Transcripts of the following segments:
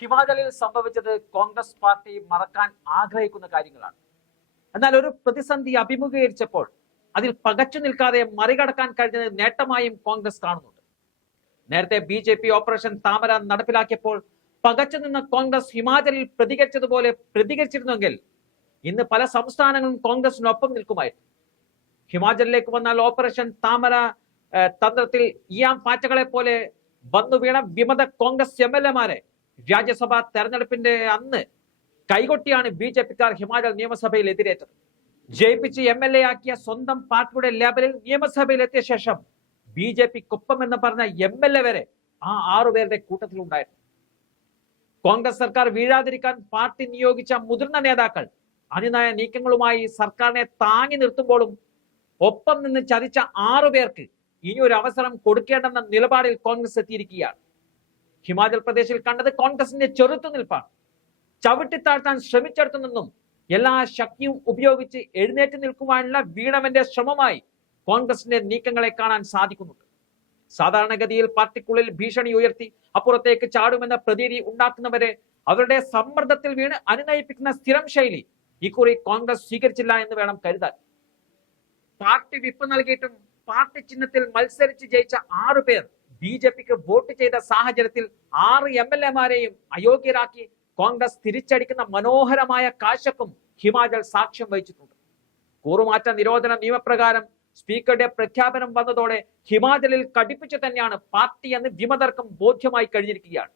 ഹിമാചലിൽ സംഭവിച്ചത് കോൺഗ്രസ് പാർട്ടി മറക്കാൻ ആഗ്രഹിക്കുന്ന കാര്യങ്ങളാണ്. എന്നാൽ ഒരു പ്രതിസന്ധി അഭിമുഖീകരിച്ചപ്പോൾ അതിൽ പകച്ചു നിൽക്കാതെ മറികടക്കാൻ കഴിഞ്ഞത് നേട്ടമായും കോൺഗ്രസ് കാണുന്നുണ്ട്. നേരത്തെ ബി ജെ പി ഓപ്പറേഷൻ താമര നടപ്പിലാക്കിയപ്പോൾ പകച്ചു നിന്ന കോൺഗ്രസ് ഹിമാചലിൽ പ്രതികരിച്ചതുപോലെ പ്രതികരിച്ചിരുന്നെങ്കിൽ ഇന്ന് പല സംസ്ഥാനങ്ങളും കോൺഗ്രസിനൊപ്പം നിൽക്കുമായിരുന്നു. ഹിമാചലിലേക്ക് വന്നാൽ ഓപ്പറേഷൻ താമര തന്ത്രത്തിൽ ഇയാം പാറ്റകളെ പോലെ വന്നു വീണ വിമത കോൺഗ്രസ് എം എൽ എമാരെ രാജ്യസഭാ തെരഞ്ഞെടുപ്പിന്റെ അന്ന് കൈകൊട്ടിയാണ് ബി ജെ പിക്കാർ ഹിമാചൽ നിയമസഭയിൽ എതിരേറ്റത് ജയിപ്പിച്ച് എം എൽ എ ആക്കിയ സ്വന്തം പാർട്ടിയുടെ ലേബലിൽ നിയമസഭയിൽ എത്തിയ ശേഷം ബി ജെ പിക്കൊപ്പം എന്ന് പറഞ്ഞ എം എൽ എ വരെ ആ ആറുപേരുടെ കൂട്ടത്തിലുണ്ടായിരുന്നു. കോൺഗ്രസ് സർക്കാർ വീഴാതിരിക്കാൻ പാർട്ടി നിയോഗിച്ച മുതിർന്ന നേതാക്കൾ അനുനായ നീക്കങ്ങളുമായി സർക്കാരിനെ താങ്ങി നിർത്തുമ്പോഴും ഒപ്പം നിന്ന് ചതിച്ച ആറുപേർക്ക് ഇനി ഒരു അവസരം കൊടുക്കേണ്ടെന്ന നിലപാടിൽ കോൺഗ്രസ് എത്തിയിരിക്കുകയാണ്. ഹിമാചൽ പ്രദേശിൽ കണ്ടത് കോൺഗ്രസിന്റെ ചെറുത്തുനിൽപ്പാണ് ചവിട്ടിത്താഴ്ത്താൻ ശ്രമിച്ചെടുത്തു നിന്നും എല്ലാ ശക്തിയും ഉപയോഗിച്ച് എഴുന്നേറ്റ് നിൽക്കുവാനുള്ള വീണവന്റെ ശ്രമമായി കോൺഗ്രസിന്റെ നീക്കങ്ങളെ കാണാൻ സാധിക്കുന്നുണ്ട്. സാധാരണഗതിയിൽ പാർട്ടിക്കുള്ളിൽ ഭീഷണി ഉയർത്തി അപ്പുറത്തേക്ക് ചാടുമെന്ന പ്രതീതി ഉണ്ടാക്കുന്നവരെ അവരുടെ സമ്മർദ്ദത്തിൽ വീണ് അനുനയിപ്പിക്കുന്ന സ്ഥിരം ശൈലി ഇക്കുറി കോൺഗ്രസ് സ്വീകരിച്ചില്ല എന്ന് വേണം കരുതാൻ. പാർട്ടി വിപ്പ് നൽകിയിട്ടും പാർട്ടി ചിഹ്നത്തിൽ മത്സരിച്ച് ജയിച്ച ആറു പേർ ബി ജെ പിക്ക് വോട്ട് ചെയ്ത സാഹചര്യത്തിൽ ആറ് എം എൽ എമാരെയും അയോഗ്യരാക്കി കോൺഗ്രസ് തിരിച്ചടിക്കുന്ന മനോഹരമായ കാശക്കും ഹിമാചൽ സാക്ഷ്യം വഹിച്ചിട്ടുണ്ട്. കൂറുമാറ്റ നിരോധന നിയമപ്രകാരം സ്പീക്കറുടെ പ്രഖ്യാപനം വന്നതോടെ ഹിമാചലിൽ കടുപ്പിച്ചു തന്നെയാണ് പാർട്ടി എന്ന് വിമതർക്കും ബോധ്യമായി കഴിഞ്ഞിരിക്കുകയാണ്.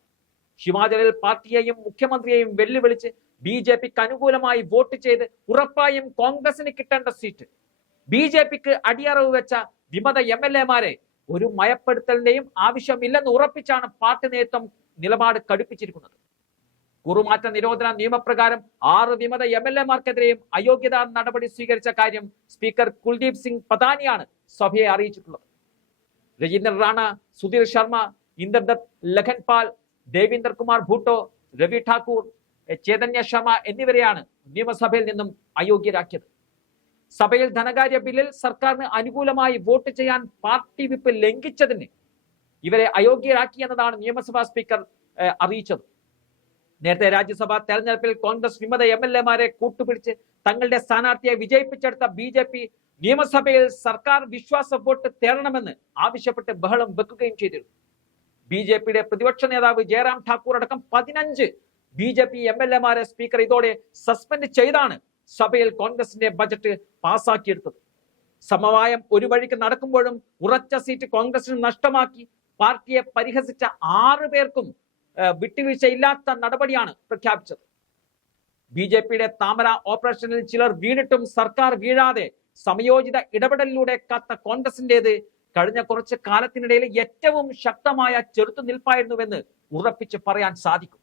ഹിമാചലിൽ പാർട്ടിയെയും മുഖ്യമന്ത്രിയെയും വെല്ലുവിളിച്ച് ബി ജെ പിക്ക് അനുകൂലമായി വോട്ട് ചെയ്ത് ഉറപ്പായും കോൺഗ്രസിന് കിട്ടേണ്ട സീറ്റ്. ബി ജെ പിക്ക് അടിയറവ് വെച്ച വിമത എം എൽ എമാരെ ഒരു മയപ്പെടുത്തലിന്റെയും ആവശ്യമില്ലെന്ന് ഉറപ്പിച്ചാണ് പാർട്ടി നേതൃത്വം നിലപാട് കടുപ്പിച്ചിരിക്കുന്നത്. കുറുമാറ്റ നിരോധന നിയമപ്രകാരം ആറ് വിമത എം എൽ എമാർക്കെതിരെയും അയോഗ്യതാ നടപടി സ്വീകരിച്ച കാര്യം സ്പീക്കർ കുൽദീപ് സിംഗ് പതാനിയാണ് സഭയെ അറിയിച്ചിട്ടുള്ളത്. രജീന്ദ്ര റാണ സുധീർ ശർമ്മ ഇന്ദർദത്ത് ലഖൻപാൽ ദേവീന്ദർ കുമാർ ഭൂട്ടോ രവി ഠാക്കൂർ ചേതന്യ ശർമ്മ എന്നിവരെയാണ് നിയമസഭയിൽ നിന്നും അയോഗ്യരാക്കിയത്. സഭയിൽ ധനകാര്യ ബില്ലിൽ സർക്കാരിന് അനുകൂലമായി വോട്ട് ചെയ്യാൻ പാർട്ടി വിപ്പ് ലംഘിച്ചതിന് ഇവരെ അയോഗ്യരാക്കി എന്നതാണ് നിയമസഭാ സ്പീക്കർ അറിയിച്ചത്. നേരത്തെ രാജ്യസഭാ തെരഞ്ഞെടുപ്പിൽ കോൺഗ്രസ് വിമത എം എൽ എമാരെ കൂട്ടുപിടിച്ച് തങ്ങളുടെ സ്ഥാനാർത്ഥിയെ വിജയിപ്പിച്ചെടുത്ത ബി ജെ പി നിയമസഭയിൽ സർക്കാർ വിശ്വാസ വോട്ട് തേടണമെന്ന് ആവശ്യപ്പെട്ട് ബഹളം വെക്കുകയും ചെയ്തിരുന്നു. ബി ജെ പിയുടെ പ്രതിപക്ഷ നേതാവ് ജയറാം ഠാക്കൂർ അടക്കം പതിനഞ്ച് B J P M L എമാരെ സ്പീക്കർ ഇതോടെ സസ്പെൻഡ് ചെയ്താണ് സഭയിൽ കോൺഗ്രസിന്റെ ബജറ്റ് പാസാക്കിയെടുത്തത്. സമവായം ഒരു വഴിക്ക് നടക്കുമ്പോഴും ഉറച്ച സീറ്റ് കോൺഗ്രസിന് നഷ്ടമാക്കി പാർട്ടിയെ പരിഹസിച്ച ആറു പേർക്കും വിട്ടുവീഴ്ചയില്ലാത്ത നടപടിയാണ് പ്രഖ്യാപിച്ചത്. ബി ജെ പിയുടെ താമര ഓപ്പറേഷനിൽ ചിലർ വീണിട്ടും സർക്കാർ വീഴാതെ സമയോചിത ഇടപെടലിലൂടെ കാത്ത കോൺഗ്രസിന്റേത് കഴിഞ്ഞ കുറച്ച് കാലത്തിനിടയിൽ ഏറ്റവും ശക്തമായ ചെറുത്തുനിൽപ്പായിരുന്നുവെന്ന് ഉറപ്പിച്ച് പറയാൻ സാധിക്കും.